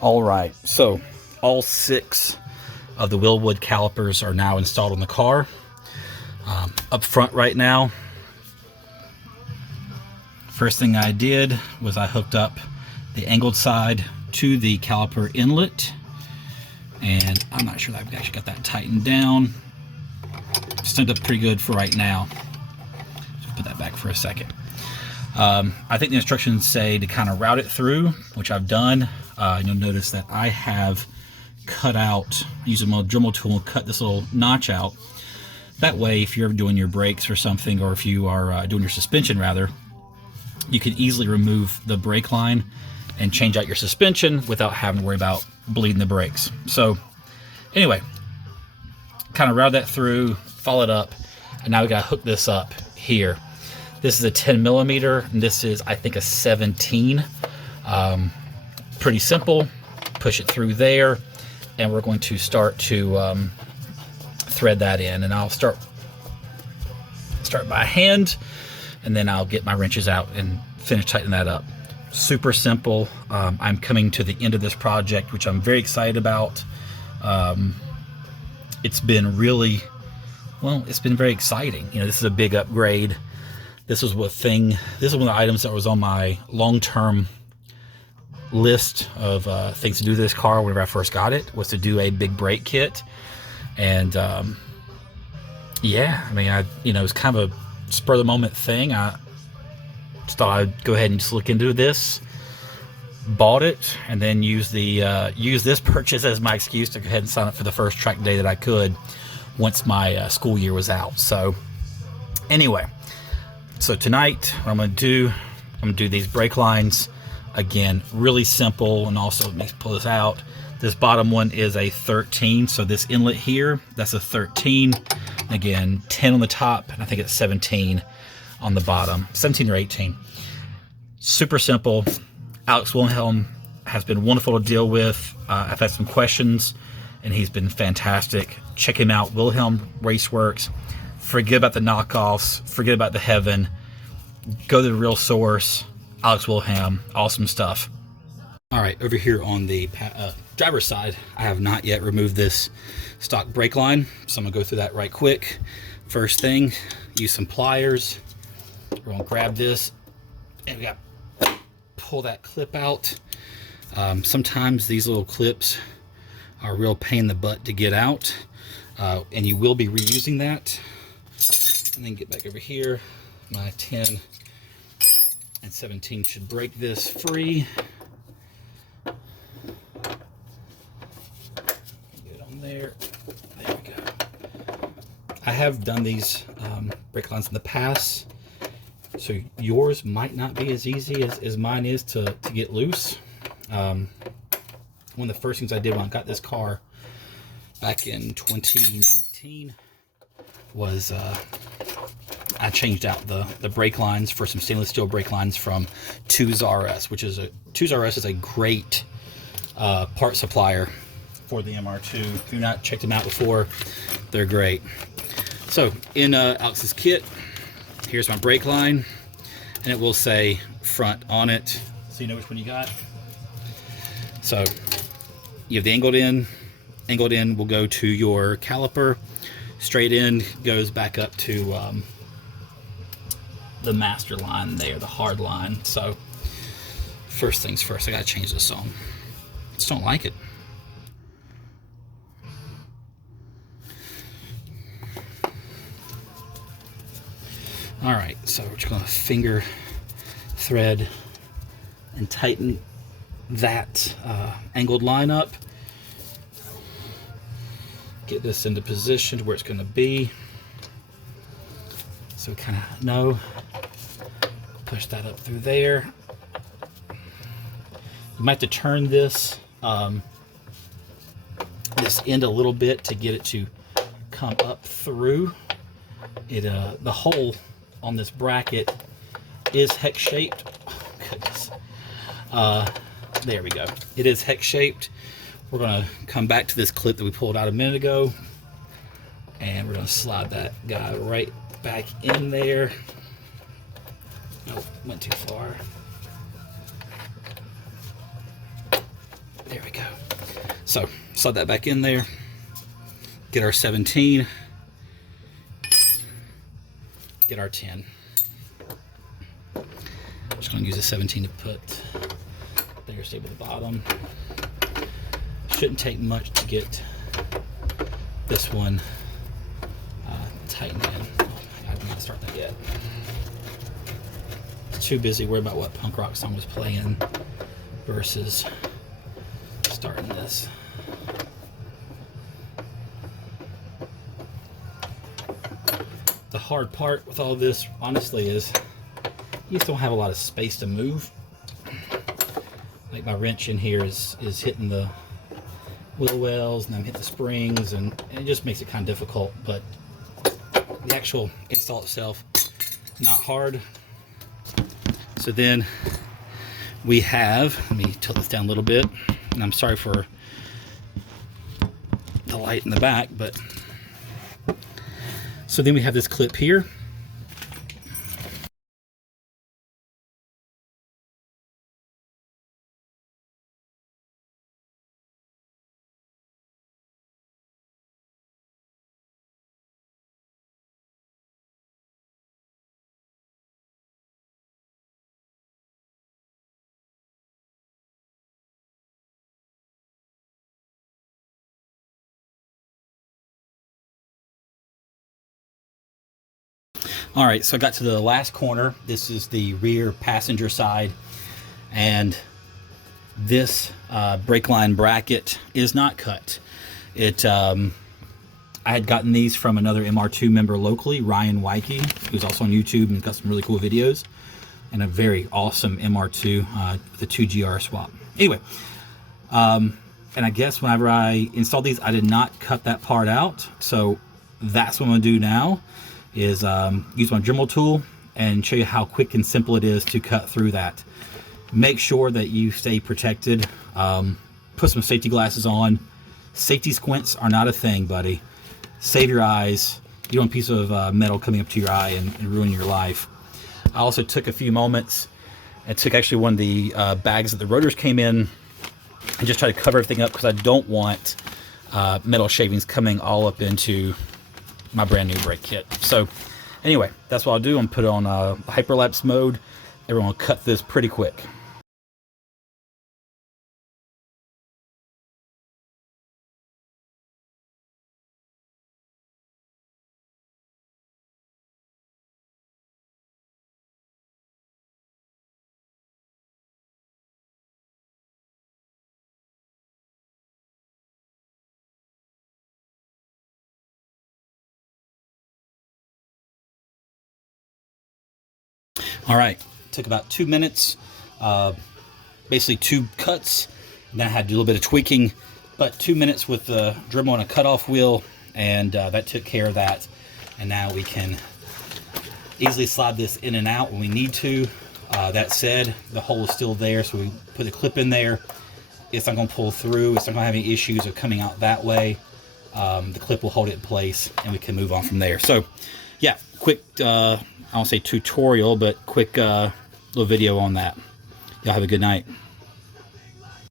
All right, so all 6 of the Willwood calipers are now installed on the car. Up front right now, first thing I did was I hooked up the angled side to the caliper inlet, and I'm not sure that I've actually got that tightened down. Stood up pretty good for right now. Just put that back for a second. I think the instructions say to kind of route it through, which I've done. You'll notice that I have cut out, using my Dremel tool, cut this little notch out. That way, if you're ever doing your brakes or something, or if you are doing your suspension rather, you can easily remove the brake line and change out your suspension without having to worry about bleeding the brakes. So anyway, kind of route that through, follow it up, and now we got to hook this up here. This is a 10 millimeter, and this is, I think, a 17. Pretty simple. Push it through there, and we're going to start to thread that in. And I'll start by hand, and then I'll get my wrenches out and finish tightening that up. Super simple. I'm coming to the end of this project, which I'm very excited about. It's been really, well, it's been very exciting. You know, this is a big upgrade. This is one of the items that was on my long-term list of things to do to this car whenever I first got it, was to do a big brake kit. And yeah, I mean, it was kind of a spur of the moment thing. I just thought I'd go ahead and just look into this, bought it, and then use this purchase as my excuse to go ahead and sign up for the first track day that I could once my school year was out. So anyway, so tonight what I'm going to do these brake lines. Again, really simple. And also, let me pull this out. This bottom one is a 13, so this inlet here, that's a 13. Again, 10 on the top, and I think it's 17 on the bottom, 17 or 18. Super simple. Alex Wilhelm has been wonderful to deal with. I've had some questions, and he's been fantastic. Check him out, Wilhelm Raceworks. Forget about the knockoffs, forget about the heaven. Go to the real source. Alex Wilhelm, awesome stuff. All right, over here on the driver's side, I have not yet removed this stock brake line, so I'm gonna go through that right quick. First thing, use some pliers. We're gonna grab this, and we got pull that clip out. Sometimes these little clips are a real pain in the butt to get out, and you will be reusing that. And then get back over here. My 10 and 17 should break this free. Get it on there. There we go. I have done these brake lines in the past, so yours might not be as easy as mine is to get loose. One of the first things I did when I got this car back in 2019 was I changed out the brake lines for some stainless steel brake lines from Two's RS, which is Two's RS is a great part supplier for the MR2. If you've not checked them out before, they're great. So in Alex's kit, here's my brake line, and it will say front on it, so you know which one you got. So you have the angled in. Angled in will go to your caliper. Straight in goes back up to the master line there, the hard line. So first things first, I gotta change this on. Just don't like it. All right, so we're just gonna finger thread and tighten that angled line up. Get this into position to where it's gonna be. So we kind of know. Push that up through there. You might have to turn this this end a little bit to get it to come up through. The hole on this bracket is hex shaped. Oh, goodness. There we go. It is hex shaped. We're gonna come back to this clip that we pulled out a minute ago, and we're gonna slide that guy right back in there. Nope, went too far. There we go. So slide that back in there, get our 17, get our 10. Just gonna use a 17 to put there, stay with the bottom. Shouldn't take much to get this one tightened in. Oh, I did not start that yet. Too busy worried about what punk rock song was playing versus starting this. The hard part with all this, honestly, is you just don't have a lot of space to move. Like my wrench in here is hitting the wheel wells, and I'm hitting the springs, and it just makes it kind of difficult. But the actual install itself, not hard. So then we have, let me tilt this down a little bit, and I'm sorry for the light in the back, but so then we have this clip here. All right, so I got to the last corner. This is the rear passenger side, and this brake line bracket is not cut. I had gotten these from another MR2 member locally, Ryan Wyke, who's also on YouTube and has got some really cool videos, and a very awesome MR2 with a 2GR swap. Anyway, and I guess whenever I installed these, I did not cut that part out, so that's what I'm gonna do now, is use my Dremel tool and show you how quick and simple it is to cut through that. Make sure that you stay protected. Put some safety glasses on. Safety squints are not a thing, buddy. Save your eyes. You don't want a piece of metal coming up to your eye and ruin your life. I also took a few moments and took actually one of the bags that the rotors came in and just tried to cover everything up, because I don't want metal shavings coming all up into my brand new brake kit. So anyway, that's what I'll do. I'm gonna put it on hyperlapse mode. Everyone will cut this pretty quick. All right, took about 2 minutes, basically 2 cuts. Then I had to do a little bit of tweaking, but 2 minutes with the Dremel on a cutoff wheel, and that took care of that. And now we can easily slide this in and out when we need to. That said, the hole is still there, so we put the clip in there. It's not going to pull through. It's not going to have any issues of coming out that way. The clip will hold it in place, and we can move on from there. So, yeah, quick, I won't say tutorial, but quick little video on that. Y'all have a good night.